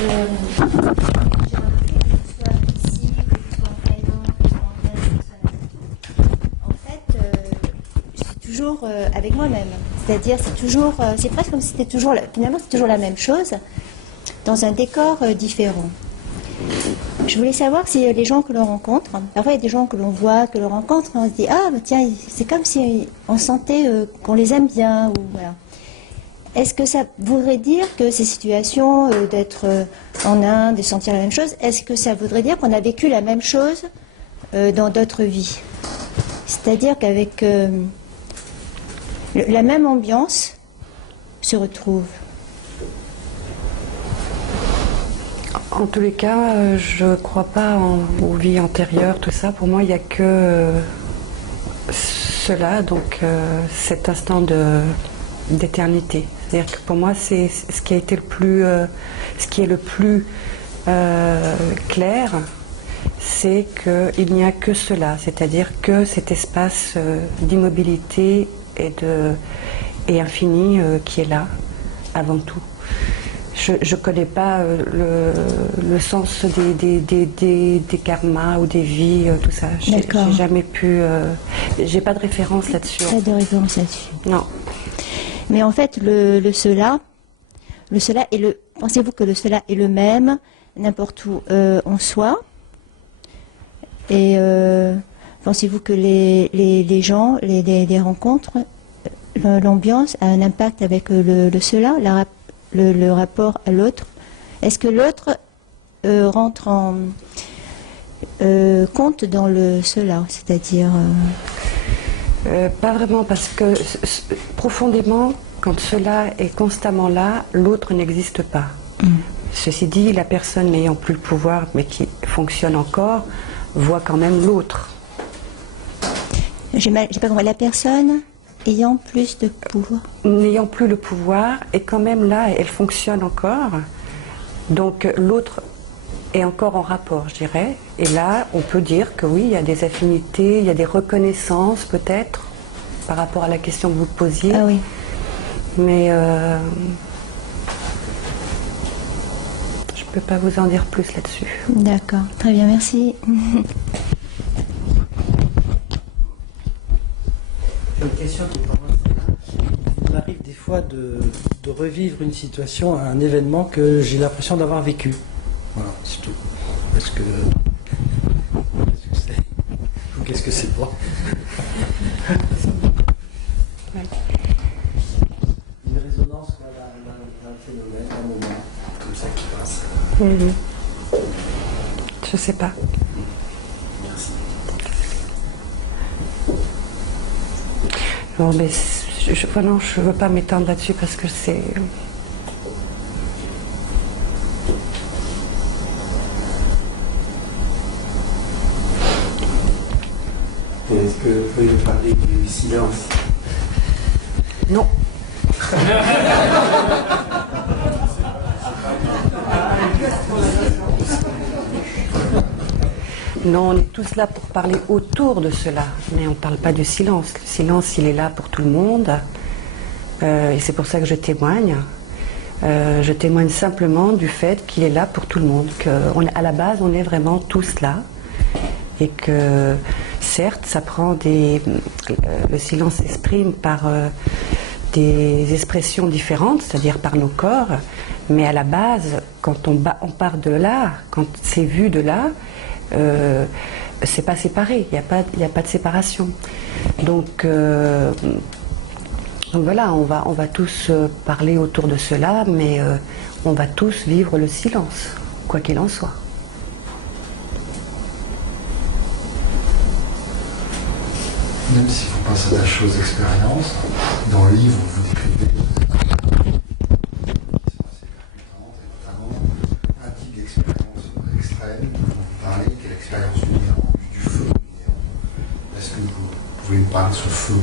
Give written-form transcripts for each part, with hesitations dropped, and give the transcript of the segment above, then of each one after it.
que soit ici, que ce soit en Thaïlande, que ce soit en Grèce, que ce soit n'importe où, en fait, je suis toujours avec moi-même. C'est-à-dire, c'est presque comme si c'était toujours, finalement, c'est toujours la même chose, dans un décor différent. Je voulais savoir si les gens que l'on rencontre, parfois il y a des gens que l'on voit, que l'on rencontre, et on se dit, ah, bah, tiens, c'est comme si on sentait qu'on les aime bien, ou voilà. Est-ce que ça voudrait dire que ces situations d'être en Inde, de sentir la même chose, est-ce que ça voudrait dire qu'on a vécu la même chose dans d'autres vies? C'est-à-dire qu'avec la même ambiance se retrouve. En tous les cas, je ne crois pas aux vies antérieures, tout ça. Pour moi, il n'y a que cela, donc cet instant d'éternité. C'est-à-dire que pour moi, c'est ce qui a été le plus, ce qui est le plus clair, c'est qu'il n'y a que cela, c'est-à-dire que cet espace d'immobilité et infini qui est là, avant tout. Je ne connais pas le sens des karmas ou des vies, tout ça. J'ai jamais pu. J'ai pas de référence là-dessus. Pas de référence là-dessus. Non. Mais en fait, le cela est le. Pensez-vous que le cela est le même n'importe où on soit? Et pensez-vous que les gens, les rencontres, l'ambiance a un impact avec le cela, le rapport à l'autre? Est-ce que l'autre rentre en compte dans le cela, c'est-à-dire pas vraiment, parce que profondément, quand cela est constamment là, l'autre n'existe pas. Ceci dit, la personne n'ayant plus le pouvoir, mais qui fonctionne encore, voit quand même l'autre. J'ai pas compris. La personne ayant plus de pouvoir. N'ayant plus le pouvoir, et quand même là, elle fonctionne encore. Donc l'autre est encore en rapport, je dirais. Et là, on peut dire que oui, il y a des affinités, il y a des reconnaissances peut-être, par rapport à la question que vous posiez. Ah oui. Mais je ne peux pas vous en dire plus là-dessus. D'accord, très bien, merci. J'ai une question qui est pour moi. Il m'arrive des fois de revivre une situation, un événement que j'ai l'impression d'avoir vécu. Voilà, c'est tout. Qu'est-ce que c'est? Ou qu'est-ce que c'est pas? Une résonance d'un phénomène, d'un moment, comme ça qui passe. Je sais pas. Merci. Non, mais vraiment, je ne veux pas m'étendre là-dessus parce que c'est... Est-ce que vous pouvez nous parler du silence? Non. Non, on est tous là pour parler autour de cela, mais on ne parle pas du silence. Le silence, il est là pour tout le monde, et c'est pour ça que je témoigne. Je témoigne simplement du fait qu'il est là pour tout le monde, qu'à la base, on est vraiment tous là, et que certes, ça prend le silence s'exprime par des expressions différentes, c'est-à-dire par nos corps, mais à la base, quand on part de là, quand c'est vu de là, c'est pas séparé, il n'y a pas de séparation. Donc voilà, on va tous parler autour de cela, mais on va tous vivre le silence, quoi qu'il en soit. Même si vous passez à la chose expérience, dans le livre vous décrivez un type d'expérience extrême dont vous parlez, qui est l'expérience du néant, du feu du néant. Est-ce que vous pouvez me parler sur le feu?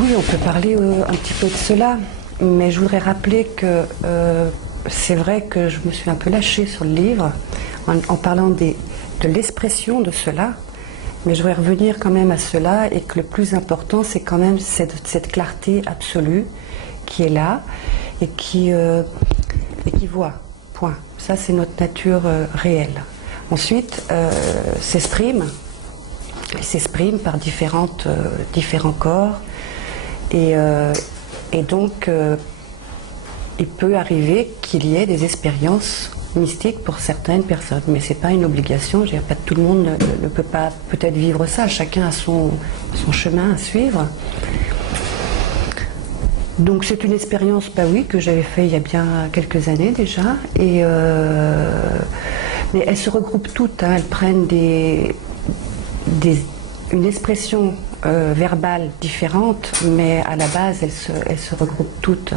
Oui, on peut parler un petit peu de cela, mais je voudrais rappeler que c'est vrai que je me suis un peu lâchée sur le livre en parlant de l'expression de cela, mais je voudrais revenir quand même à cela, et que le plus important, c'est quand même cette clarté absolue qui est là et qui voit. Point. Ça, c'est notre nature réelle. Ensuite, s'exprime par différents corps et donc il peut arriver qu'il y ait des expériences mystiques pour certaines personnes, mais c'est pas une obligation. Je dirais pas tout le monde ne peut pas peut-être vivre ça. Chacun a son chemin à suivre. Donc c'est une expérience, bah oui, que j'avais fait il y a bien quelques années déjà, mais elles se regroupent toutes, hein. Elles prennent une expression verbale différente, mais à la base elles se regroupent toutes.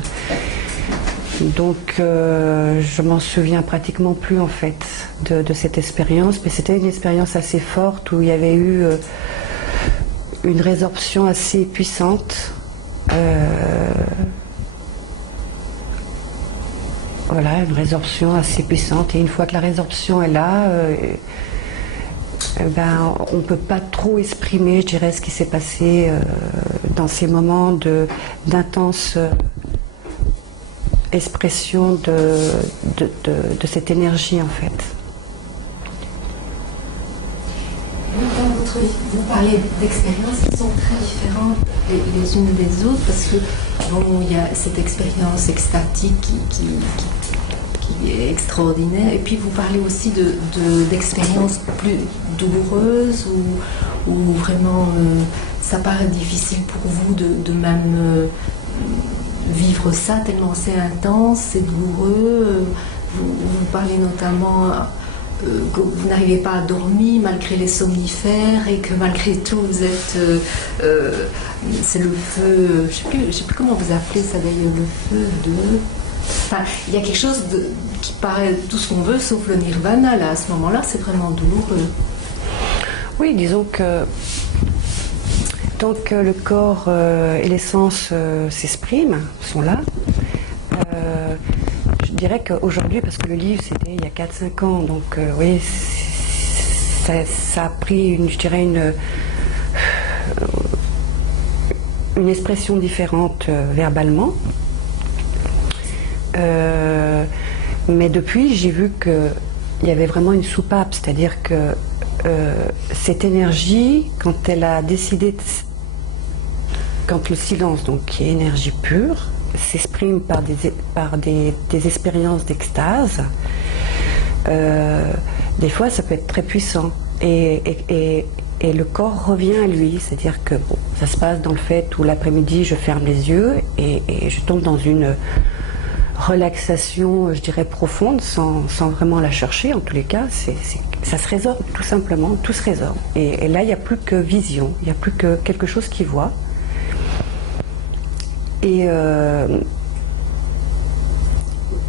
Donc je m'en souviens pratiquement plus en fait de cette expérience, mais c'était une expérience assez forte où il y avait eu une résorption assez puissante. Voilà, une résorption assez puissante, et une fois que la résorption est là, on ne peut pas trop exprimer, je dirais, ce qui s'est passé dans ces moments d'intense expression de cette énergie en fait. Dans votre vie, vous parlez d'expériences qui sont très différentes les unes des autres, parce que bon, il y a cette expérience extatique qui est extraordinaire, et puis vous parlez aussi d'expériences plus douloureuses où vraiment ça paraît difficile pour vous de même vivre ça, tellement c'est intense, c'est douloureux. Vous parlez notamment que vous n'arrivez pas à dormir malgré les somnifères, et que malgré tout vous êtes c'est le feu, je sais plus comment vous appelez ça d'ailleurs, le feu de... Enfin, il y a quelque chose qui paraît tout ce qu'on veut sauf le nirvana là, à ce moment-là c'est vraiment douloureux. Oui, disons que tant que le corps et l'essence s'expriment, sont là, je dirais qu'aujourd'hui, parce que le livre c'était il y a 4-5 ans, donc oui, ça a pris je dirais une expression différente verbalement. Mais depuis, j'ai vu qu'il y avait vraiment une soupape, c'est-à-dire que cette énergie, quand elle a décidé, quand le silence, donc qui est énergie pure, s'exprime par des expériences d'extase, des fois ça peut être très puissant. Et le corps revient à lui, c'est-à-dire que bon, ça se passe dans le fait où l'après-midi je ferme les yeux et je tombe dans une relaxation, je dirais profonde, sans vraiment la chercher. En tous les cas, ça se résorbe tout simplement, tout se résorbe. Et là, il n'y a plus que vision, il n'y a plus que quelque chose qui voit. Et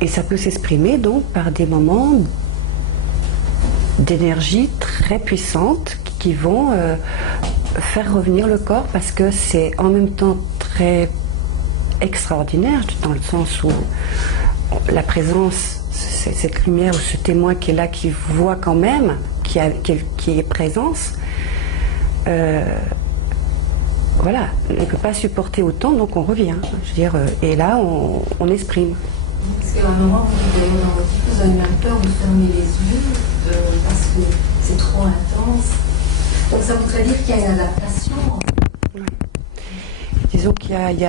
ça peut s'exprimer donc par des moments d'énergie très puissantes qui vont faire revenir le corps, parce que c'est en même temps très extraordinaire, dans le sens où la présence, cette lumière ou ce témoin qui est là, qui voit quand même, qui est présence, voilà, ne peut pas supporter autant, donc on revient. Je veux dire, et là, on exprime. Parce qu'à un moment, vous avez même peur de fermer les yeux parce que c'est trop intense. Donc ça voudrait dire qu'il y a une adaptation. Oui. Disons qu'il y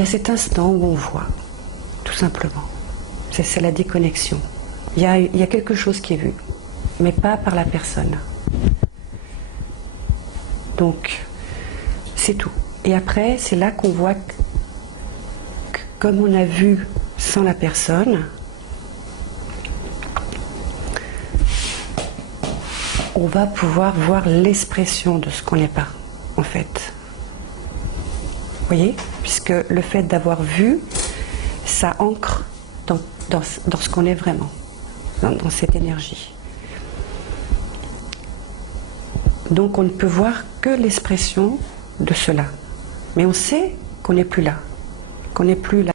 a cet instant où on voit, tout simplement. C'est la déconnexion. Il y a quelque chose qui est vu, mais pas par la personne. Donc, c'est tout. Et après, c'est là qu'on voit que, comme on a vu sans la personne, on va pouvoir voir l'expression de ce qu'on n'est pas, en fait. Vous voyez? Puisque le fait d'avoir vu, ça ancre dans ce qu'on est vraiment, dans cette énergie. Donc on ne peut voir que l'expression de cela. Mais on sait qu'on n'est plus là, qu'on n'est plus là.